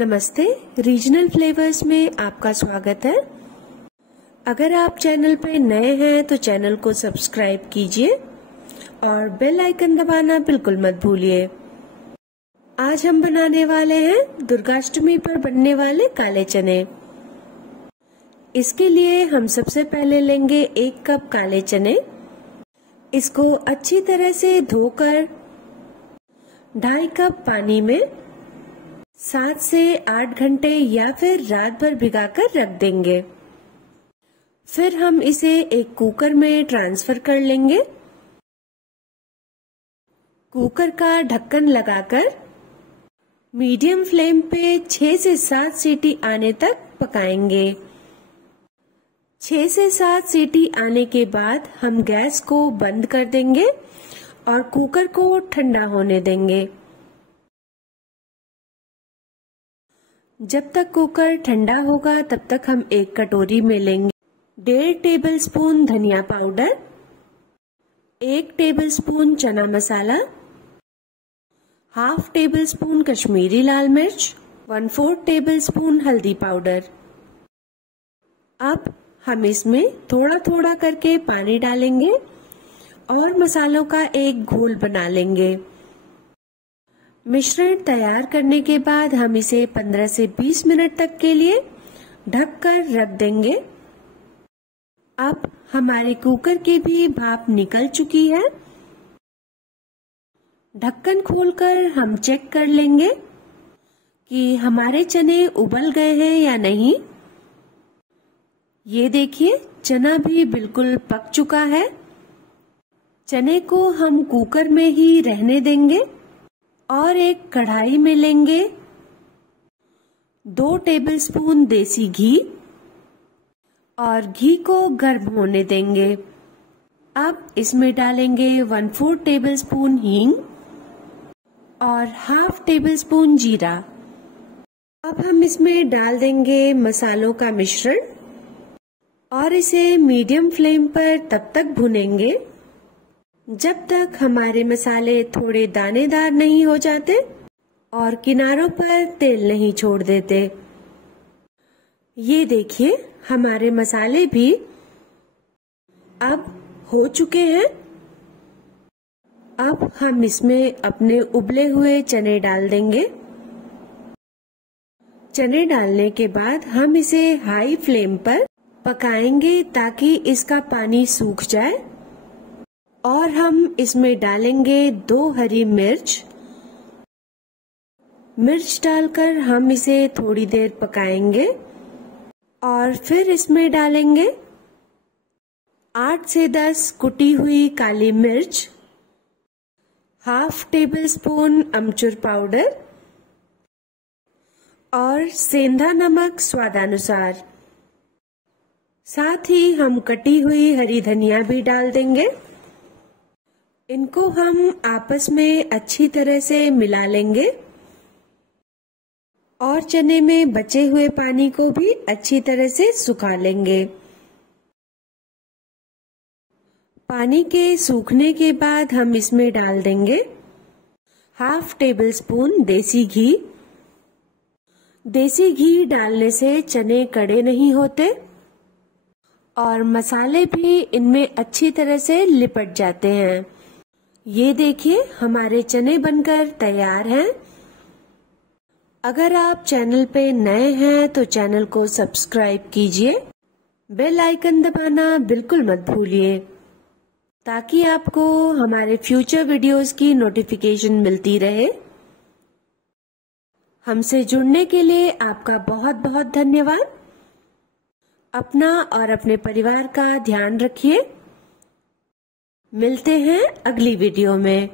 नमस्ते, regional flavours में आपका स्वागत है। अगर आप चैनल पर नए हैं तो चैनल को सब्सक्राइब कीजिए और बेल आइकन दबाना बिल्कुल मत भूलिए। आज हम बनाने वाले हैं दुर्गाष्टमी पर बनने वाले काले चने। इसके लिए हम सबसे पहले लेंगे 1 कप काले चने। इसको अच्छी तरह से धोकर 2.5 कप पानी में 7 से 8 घंटे या फिर रात भर भिगाकर रख देंगे। फिर हम इसे एक कुकर में ट्रांसफर कर लेंगे। कुकर का ढक्कन लगाकर मीडियम फ्लेम पे 6 से 7 सीटी आने तक पकाएंगे। 6 से 7 सीटी आने के बाद हम गैस को बंद कर देंगे और कुकर को ठंडा होने देंगे। जब तक कुकर ठंडा होगा तब तक हम एक कटोरी में लेंगे 1.5 टेबलस्पून धनिया पाउडर, 1 टेबलस्पून चना मसाला, 1/2 टेबलस्पून कश्मीरी लाल मिर्च, 1/4 टेबलस्पून हल्दी पाउडर। अब हम इसमें थोड़ा थोड़ा करके पानी डालेंगे और मसालों का एक घोल बना लेंगे। मिश्रण तैयार करने के बाद हम इसे 15 से 20 मिनट तक के लिए ढककर रख देंगे। अब हमारे कुकर की भी भाप निकल चुकी है। ढक्कन खोलकर हम चेक कर लेंगे कि हमारे चने उबल गए हैं या नहीं। ये देखिए, चना भी बिल्कुल पक चुका है। चने को हम कुकर में ही रहने देंगे और एक कढ़ाई में लेंगे 2 टेबलस्पून देसी घी और घी को गर्म होने देंगे। अब इसमें डालेंगे 1/4 टेबलस्पून हींग और 1/2 टेबलस्पून जीरा। अब हम इसमें डाल देंगे मसालों का मिश्रण और इसे मीडियम फ्लेम पर तब तक भुनेंगे जब तक हमारे मसाले थोड़े दानेदार नहीं हो जाते और किनारों पर तेल नहीं छोड़ देते। ये देखिए, हमारे मसाले भी अब हो चुके हैं। अब हम इसमें अपने उबले हुए चने डाल देंगे। चने डालने के बाद हम इसे हाई फ्लेम पर पकाएंगे ताकि इसका पानी सूख जाए और हम इसमें डालेंगे 2 हरी मिर्च। मिर्च डालकर हम इसे थोड़ी देर पकाएंगे और फिर इसमें डालेंगे 8 से 10 कुटी हुई काली मिर्च, 1/2 टेबलस्पून अमचूर पाउडर और सेंधा नमक स्वादानुसार। साथ ही हम कटी हुई हरी धनिया भी डाल देंगे। इनको हम आपस में अच्छी तरह से मिला लेंगे और चने में बचे हुए पानी को भी अच्छी तरह से सुखा लेंगे। पानी के सूखने के बाद हम इसमें डाल देंगे 1/2 टेबलस्पून देसी घी। देसी घी डालने से चने कड़े नहीं होते और मसाले भी इनमें अच्छी तरह से लिपट जाते हैं। ये देखिए, हमारे चने बनकर तैयार हैं। अगर आप चैनल पे नए हैं तो चैनल को सब्सक्राइब कीजिए। बेल आइकन दबाना बिल्कुल मत भूलिए ताकि आपको हमारे फ्यूचर वीडियोस की नोटिफिकेशन मिलती रहे। हमसे जुड़ने के लिए आपका बहुत बहुत धन्यवाद। अपना और अपने परिवार का ध्यान रखिए। मिलते हैं अगली वीडियो में।